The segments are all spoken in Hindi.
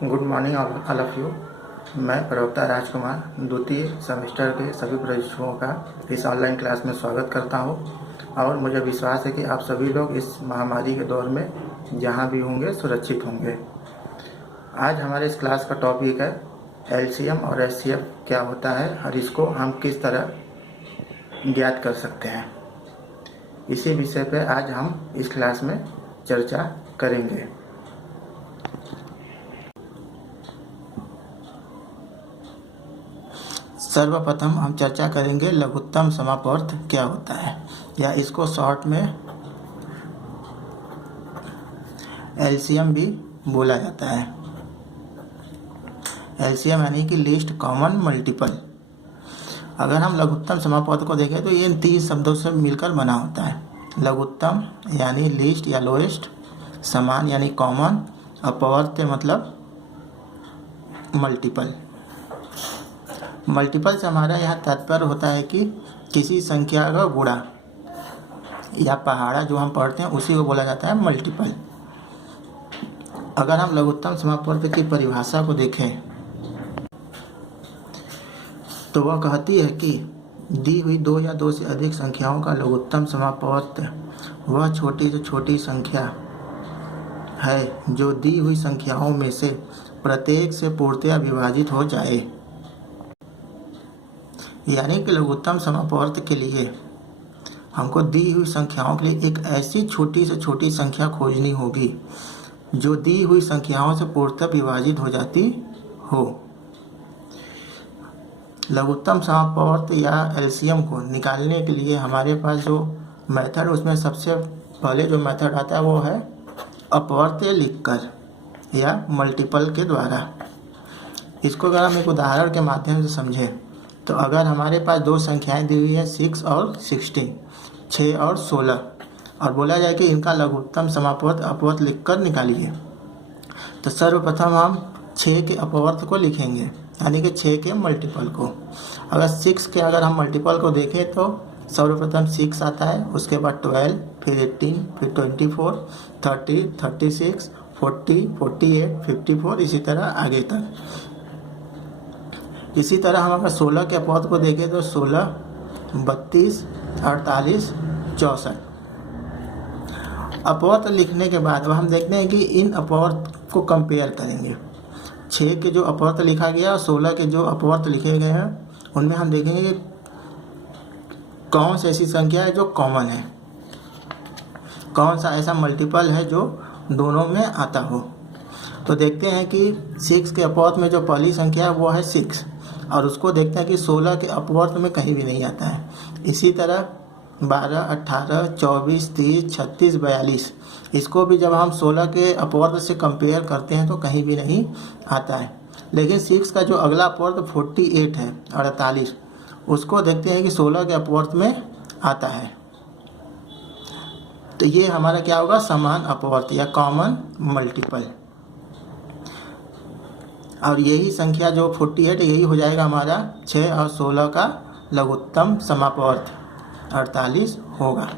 Good morning all of you. मैं प्रवक्ता राजकुमार द्वितीय सेमेस्टर के सभी प्रशिक्षुओं का इस ऑनलाइन क्लास में स्वागत करता हूं और मुझे विश्वास है कि आप सभी लोग इस महामारी के दौर में जहां भी होंगे सुरक्षित होंगे। आज हमारे इस क्लास का टॉपिक है एलसीएम और एचसीएफ क्या होता है और इसको हम किस तरह ज्ञात कर सकते हैं। इसी विषय पर आज हम इस क्लास में चर्चा करेंगे। सर्वप्रथम हम चर्चा करेंगे लघुत्तम समापवर्त क्या होता है, या इसको शॉर्ट में एलसीएम भी बोला जाता है। एलसीएम यानी कि लीस्ट कॉमन मल्टीपल। अगर हम लघुत्तम समापवर्त को देखें तो ये इन 3 शब्दों से मिलकर बना होता है। लघुत्तम यानी लीस्ट या लोएस्ट, समान यानी कॉमन, अपवर्त मतलब मल्टीपल। मल्टीपल से हमारा यहाँ तात्पर्य होता है कि किसी संख्या का गुणा या पहाड़ा जो हम पढ़ते हैं उसी को बोला जाता है मल्टीपल। अगर हम लघुत्तम समापवर्त की परिभाषा को देखें तो वह कहती है कि दी हुई 2 या 2 से अधिक संख्याओं का लघुत्तम समापवर्त वह छोटी से छोटी संख्या है जो दी हुई संख्याओं में से प्रत्येक से पूर्णतया विभाजित हो जाए। यानी कि लघुत्तम समापवर्त के लिए हमको दी हुई संख्याओं के लिए एक ऐसी छोटी से छोटी संख्या खोजनी होगी जो दी हुई संख्याओं से पूर्णतः विभाजित हो जाती हो। लघुत्तम समापवर्त या एलसीएम को निकालने के लिए हमारे पास जो मेथड, उसमें सबसे पहले जो मेथड आता है वो है अपवर्त लिखकर या मल्टीपल के द्वारा। इसको अगर हम एक उदाहरण के माध्यम से समझें तो अगर हमारे पास 2 संख्याएं दी हुई है 6 और 16, 6 और 16, और बोला जाए कि इनका लघुत्तम समापवर्त अपवर्त लिखकर निकालिए, तो सर्वप्रथम हम 6 के अपवर्त को लिखेंगे यानी कि 6 के मल्टीपल को। अगर 6 के अगर हम मल्टीपल को देखें तो सर्वप्रथम 6 आता है, उसके बाद 12, फिर 18, फिर 24, 30, 36, 40, 48, 54, इसी तरह आगे तक। इसी तरह हम अगर 16 के अपवर्त को देखें तो 16, 32, 48, 64। अपवर्त लिखने के बाद हम देखते हैं कि इन अपवर्त को कंपेयर करेंगे। 6 के जो अपवर्त लिखा गया और 16 के जो अपवर्त लिखे गए हैं उनमें हम देखेंगे कि कौन सी ऐसी संख्या है जो कॉमन है, कौन सा ऐसा मल्टीपल है जो दोनों में आता हो। तो देखते हैं कि 6 के अपवर्त में जो पहली संख्या है वो है 6, और उसको देखते हैं कि 16 के अपवर्त में कहीं भी नहीं आता है। इसी तरह 12, 18, 24, 30, 36, 42, इसको भी जब हम 16 के अपवर्त से कंपेयर करते हैं तो कहीं भी नहीं आता है। लेकिन 6 का जो अगला अपवर्त 48 है, 48, उसको देखते हैं कि 16 के अपवर्त में आता है। तो ये हमारा क्या होगा, समान अपवर्त या कॉमन मल्टीपल। और यही संख्या जो 48 यही हो जाएगा हमारा 6 और 16 का लघुत्तम समापवर्त 48 होगा।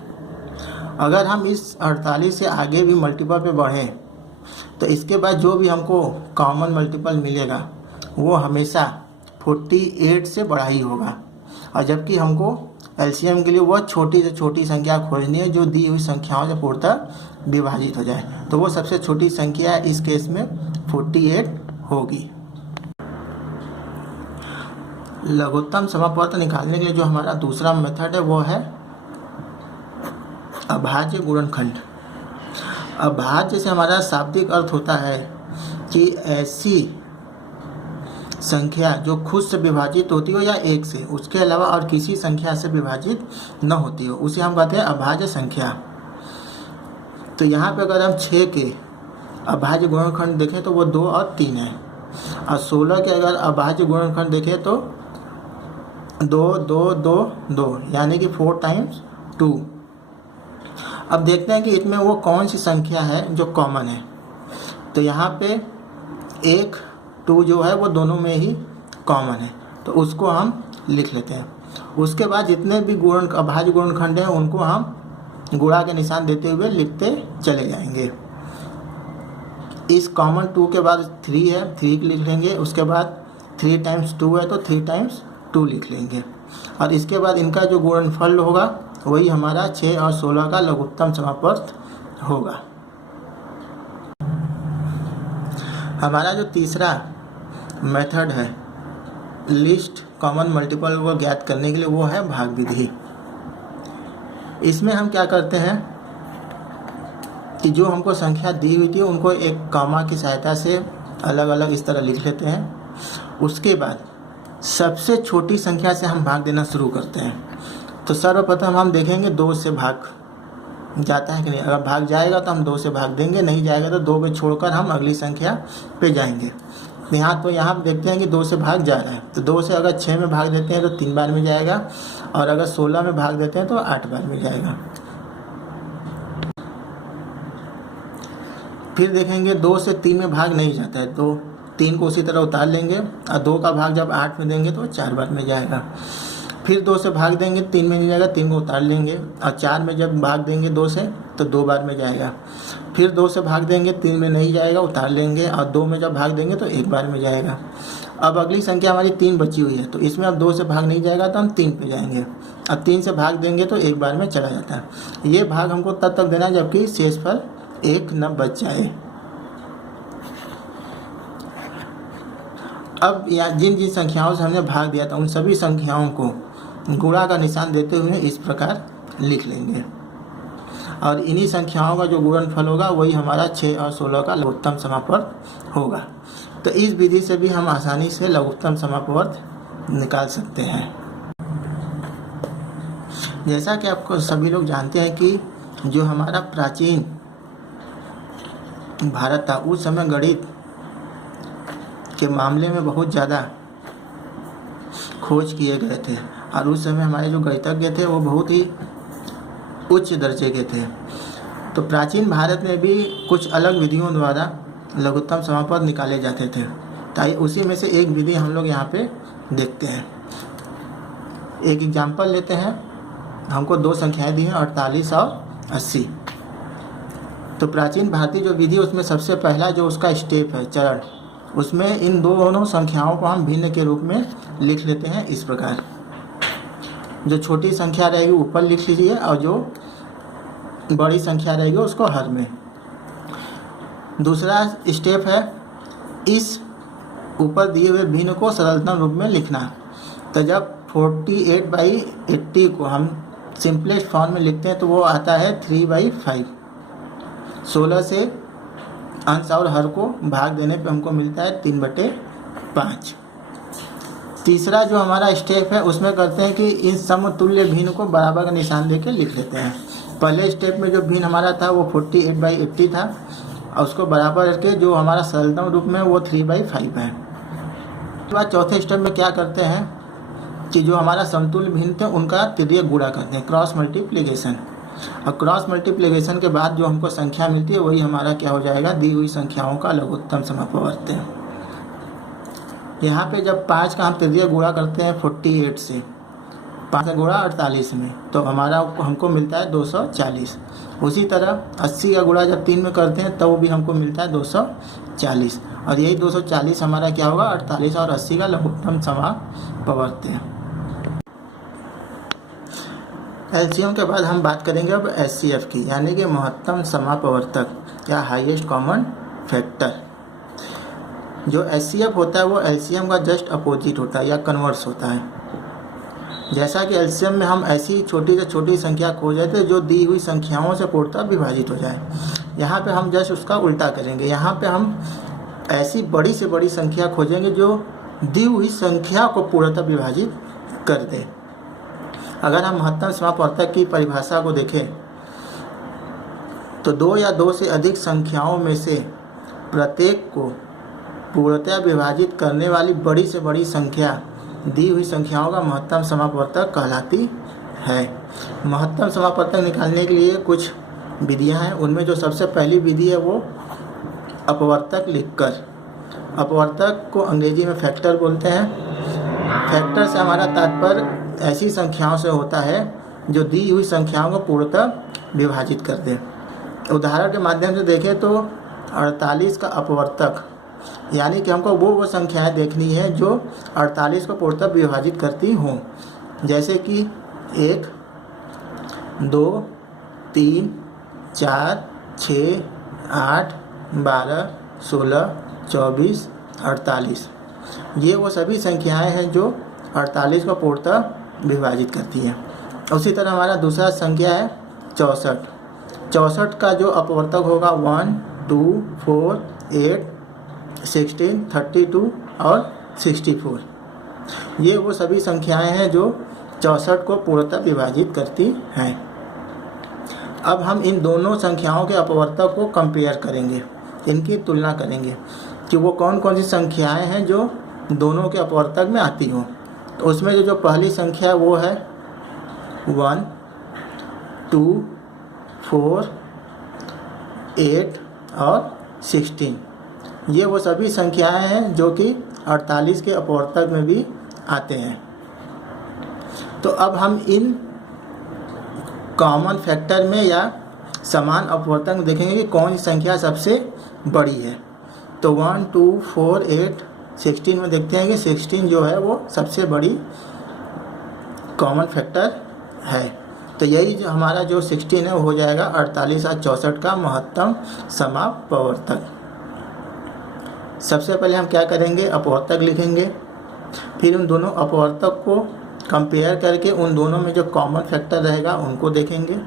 अगर हम इस 48 से आगे भी मल्टीपल पे बढ़ें तो इसके बाद जो भी हमको कॉमन मल्टीपल मिलेगा वो हमेशा 48 से बड़ा ही होगा। और जबकि हमको एलसीएम के लिए वह छोटी से छोटी संख्या खोजनी है जो दी हुई संख्याओं से पूर्णतः विभाजित हो जाए, तो वो सबसे छोटी संख्या इस केस में 48 होगी। लघुत्तम समापवर्त निकालने के लिए जो हमारा दूसरा मेथड है वो है अभाज्य गुणनखंड। अभाज्य से हमारा शाब्दिक अर्थ होता है कि ऐसी संख्या जो खुद से विभाजित होती हो या 1 से, उसके अलावा और किसी संख्या से विभाजित न होती हो, उसे हम कहते हैं अभाज्य संख्या। तो यहाँ पे अगर हम 6 के अभाज्य गुणनखंड देखें तो वो 2 और 3 है, और 16 के अगर अभाज्य गुणनखंड देखें तो 2, 2, 2, 2, यानी कि 4 टाइम्स 2। अब देखते हैं कि इसमें वो कौन सी संख्या है जो कॉमन है। तो यहाँ पे 1, 2 जो है वो दोनों में ही कॉमन है, तो उसको हम लिख लेते हैं। उसके बाद जितने भी अभाज्य गुणनखंड हैं उनको हम गुणा के निशान देते हुए लिखते चले जाएंगे। इस कॉमन 2 के बाद 3 है, 3 लिख लेंगे। उसके बाद 3 टाइम्स 2 है तो 3 टाइम्स 2 लिख लेंगे। और इसके बाद इनका जो गुणनफल होगा वही हमारा 6 और 16 का लघुत्तम समापवर्त होगा। हमारा जो तीसरा मेथड है लिस्ट कॉमन मल्टीपल को ज्ञात करने के लिए वो है भाग विधि। इसमें हम क्या करते हैं कि जो हमको संख्या दी हुई थी उनको एक कॉमा की सहायता से अलग अलग इस तरह लिख लेते हैं। उसके बाद सबसे छोटी संख्या से हम भाग देना शुरू करते हैं। तो सर्वप्रथम हम देखेंगे 2 से भाग जाता है कि नहीं। अगर भाग जाएगा तो हम 2 से भाग देंगे, नहीं जाएगा तो 2 पे छोड़कर हम अगली संख्या पे जाएंगे। यहाँ देखते हैं कि 2 से भाग जा रहा है, तो 2 से अगर 6 में भाग देते हैं तो 3 बार में जाएगा, और अगर 16 में भाग देते हैं तो 8 बार में जाएगा। फिर देखेंगे 2 से 3 में भाग नहीं जाता है तो 3 को उसी तरह उतार लेंगे, और 2 का भाग जब 8 में देंगे तो 4 बार में जाएगा। फिर 2 से भाग देंगे, 3 में नहीं जाएगा, 3 को उतार लेंगे, और 4 में जब भाग देंगे 2 से तो 2 बार में जाएगा। फिर 2 से भाग देंगे, 3 में नहीं जाएगा, उतार लेंगे, और 2 में जब भाग देंगे तो 1 बार में जाएगा। अब अगली संख्या हमारी 3 बची हुई है, तो इसमें अब 2 से भाग नहीं जाएगा तो हम 3 पे जाएंगे, अब 3 से भाग देंगे तो 1 बार में चला जाता है। ये भाग हमको तब तक देना है जबकि शेषफल 1 न बच जाए। अब यहाँ जिन जिन संख्याओं से हमने भाग दिया था उन सभी संख्याओं को गुणा का निशान देते हुए इस प्रकार लिख लेंगे, और इन्हीं संख्याओं का जो गुणनफल होगा वही हमारा 6 और 16 का लघुत्तम समापवर्त होगा। तो इस विधि से भी हम आसानी से लघुत्तम समापवर्त निकाल सकते हैं। जैसा कि आपको सभी लोग जानते हैं कि जो हमारा प्राचीन भारत था उस समय गणित के मामले में बहुत ज़्यादा खोज किए गए थे, और उस समय हमारे जो गणितज्ञ थे वो बहुत ही उच्च दर्जे के थे। तो प्राचीन भारत में भी कुछ अलग विधियों द्वारा लघुत्तम समापवर्त निकाले जाते थे। ताकि उसी में से एक विधि हम लोग यहाँ पे देखते हैं। एक एग्जाम्पल लेते हैं। हमको 2 संख्याएं दी हैं 48 और 80। तो प्राचीन भारतीय जो विधि उसमें सबसे पहला जो उसका स्टेप है, चरण, उसमें इन दोनों संख्याओं को हम भिन्न के रूप में लिख लेते हैं इस प्रकार। जो छोटी संख्या रहेगी ऊपर लिख लीजिए, और जो बड़ी संख्या रहेगी उसको हर में। दूसरा स्टेप है इस ऊपर दिए हुए भिन्न को सरलतम रूप में लिखना। तो जब 48/80 को हम सिंपलेस्ट फॉर्म में लिखते हैं तो वो आता है 3/5। 16 से अंश और हर को भाग देने पे हमको मिलता है 3/5। तीसरा जो हमारा स्टेप है उसमें करते हैं कि इन समतुल्य भिन्न को बराबर का निशान देके लिख लेते हैं। पहले स्टेप में जो भिन्न हमारा था वो 48/80 था, और उसको बराबर करके जो हमारा सरलतम रूप में वो 3/5 है। उसके बाद चौथे स्टेप में क्या करते हैं कि जो हमारा समतुल्य भिन्न थे उनका तिर्यक गुणा करते हैं, क्रॉस मल्टीप्लिकेशन। और क्रॉस मल्टीप्लिकेशन के बाद जो हमको संख्या मिलती है वही हमारा क्या हो जाएगा, दी हुई संख्याओं का लघुत्तम समापवर्त है। यहाँ पे जब 5 का हम तिर्यक गुणा करते हैं 48 से, 5 का गुणा 48 में, तो हमको मिलता है 240। उसी तरह 80 का गुणा जब 3 में करते हैं तब भी हमको मिलता है 240, और यही 240 हमारा क्या होगा, 48 और 80 का लघुत्तम समापवर्त है। एलसीएम के बाद हम बात करेंगे अब एचसीएफ की, यानी कि महत्तम समापवर्तक या हाईएस्ट कॉमन फैक्टर। जो एचसीएफ होता है वो एलसीएम का जस्ट अपोजिट होता है या कन्वर्स होता है। जैसा कि एलसीएम में हम ऐसी छोटी से छोटी संख्या खोज रहे थे जो दी हुई संख्याओं से पूर्णतः विभाजित हो जाए, यहाँ पे हम जस्ट उसका उल्टा करेंगे। यहाँ पे हम ऐसी बड़ी से बड़ी संख्या खोजेंगे जो दी हुई संख्या को पूर्णतः विभाजित कर दे। अगर हम महत्तम समापवर्तक की परिभाषा को देखें तो 2 या 2 से अधिक संख्याओं में से प्रत्येक को पूर्णतः विभाजित करने वाली बड़ी से बड़ी संख्या दी हुई संख्याओं का महत्तम समापवर्तक कहलाती है। महत्तम समापवर्तक निकालने के लिए कुछ विधियां हैं। उनमें जो सबसे पहली विधि है वो अपवर्तक लिखकर। अपवर्तक को अंग्रेजी में फैक्टर बोलते हैं। फैक्टर से हमारा तात्पर्य ऐसी संख्याओं से होता है जो दी हुई संख्याओं को पूर्णतः विभाजित कर दे। उदाहरण के माध्यम से देखें तो 48 का अपवर्तक, यानी कि हमको वो संख्याएं देखनी है जो 48 को पूर्णतः विभाजित करती हों, जैसे कि 1, 2, 3, 4, 6, 8, 12, 16, 24, 48। ये वो सभी संख्याएं हैं जो 48 को पूर्णतः विभाजित करती हैं। उसी तरह हमारा दूसरा संख्या है 64। 64 का जो अपवर्तक होगा 1, 2, 4, 8, 16, 32 और 64। ये वो सभी संख्याएं हैं जो 64 को पूर्णतः विभाजित करती हैं। अब हम इन दोनों संख्याओं के अपवर्तक को कंपेयर करेंगे, इनकी तुलना करेंगे कि वो कौन कौन सी संख्याएं हैं जो दोनों के अपवर्तक में आती हों। तो उसमें जो पहली संख्या है वो है 1, 2, 4, 8 और 16। ये वो सभी संख्याएं हैं जो कि 48 के अपवर्तक में भी आते हैं। तो अब हम इन कॉमन फैक्टर में या समान अपवर्तक में देखेंगे कि कौन सी संख्या सबसे बड़ी है। तो 1, 2, 4, 8, 16 में देखते हैं कि 16 जो है वो सबसे बड़ी कॉमन फैक्टर है। तो यही जो हमारा जो 16 है वो हो जाएगा 48 और 64 का महत्तम समापवर्तक। सबसे पहले हम क्या करेंगे, अपवर्तक लिखेंगे, फिर उन दोनों अपवर्तक को कंपेयर करके उन दोनों में जो कॉमन फैक्टर रहेगा उनको देखेंगे।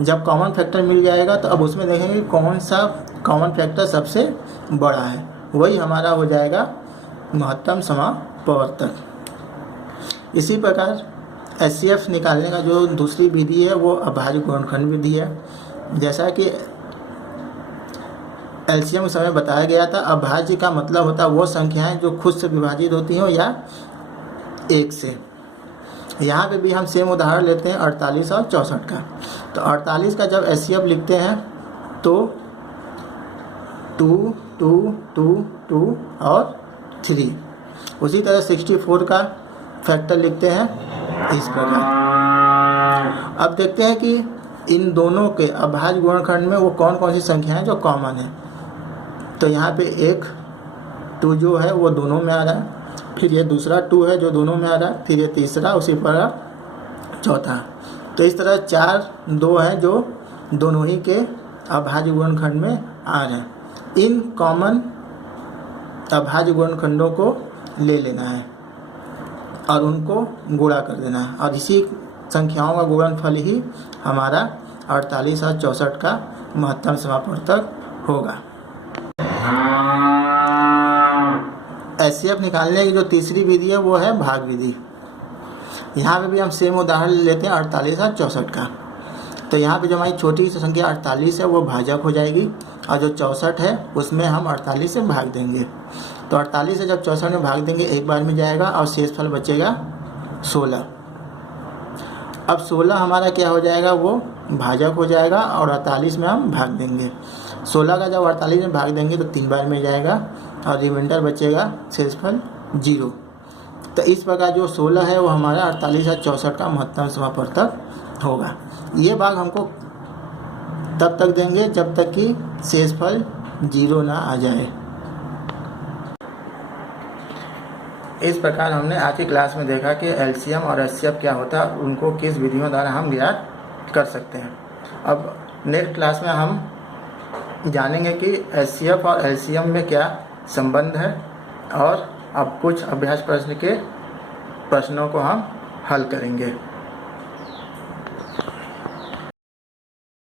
जब कॉमन फैक्टर मिल जाएगा तो अब उसमें देखेंगे कौन सा कॉमन फैक्टर सबसे बड़ा है, वही हमारा हो जाएगा महत्तम समापवर्तक। इसी प्रकार HCF निकालने का जो दूसरी विधि है वो अभाज्य गुणनखंड विधि है। जैसा कि LCM के समय बताया गया था, अभाज्य का मतलब होता है वो संख्याएं जो खुद से विभाजित होती हों या 1 से। यहाँ पे भी हम सेम उदाहरण लेते हैं 48 और 64 का। तो 48 का जब HCF लिखते हैं तो 2, 2, 2, 2 और 3। उसी तरह 64 का फैक्टर लिखते हैं इस प्रकार। अब देखते हैं कि इन दोनों के अभाज्य गुणनखंड में वो कौन कौन सी संख्याएं जो कॉमन है। तो यहाँ पे 1, 2 जो है वो दोनों में आ रहा है, फिर ये दूसरा 2 है जो दोनों में आ रहा है, फिर ये तीसरा, उसी प्रकार चौथा। तो इस तरह 4, 2 हैं जो दोनों ही के अभाज्य गुणनखंड में आ रहे हैं। इन कॉमन अभाज्य गुणनखंडों को ले लेना है और उनको गुणा कर देना है, और इसी संख्याओं का गुणनफल ही हमारा 48 और 64 का महत्तम समापवर्तक होगा। HCF निकालने की जो तीसरी विधि है वो है भाग विधि। यहाँ पे भी हम सेम उदाहरण लेते हैं 48 और 64 का। तो यहाँ पे जो हमारी छोटी संख्या 48 है वो भाजक हो जाएगी, और जो 64 है उसमें हम 48 से भाग देंगे। तो 48 से जब 64 में भाग देंगे एक बार में जाएगा और शेषफल बचेगा 16। अब 16 हमारा क्या हो जाएगा, वो भाजक हो जाएगा और 48 में हम भाग देंगे। 16 का जब 48 में भाग देंगे तो 3 बार में जाएगा और रिमाइंडर बचेगा शेषफल 0। तो इस प्रकार जो 16 है वो हमारा 48 और 64 का महत्तम समापवर्तक होगा। ये भाग हमको तब तक देंगे जब तक कि शेषफल 0 ना आ जाए। इस प्रकार हमने आज की क्लास में देखा कि LCM और HCF क्या होता है, उनको किस विधियों द्वारा हम ज्ञात कर सकते हैं। अब नेक्स्ट क्लास में हम जानेंगे कि HCF और LCM में क्या संबंध है, और अब कुछ अभ्यास प्रश्न के प्रश्नों को हम हल करेंगे।